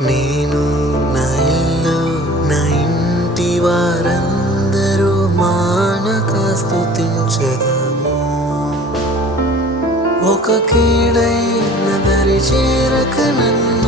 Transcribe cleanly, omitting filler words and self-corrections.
నేను నా ఇల్లు నా ఇంటి వారందరూ మానక స్తుతించెదము. ఒక కీడైన దరి చేరక నన్ను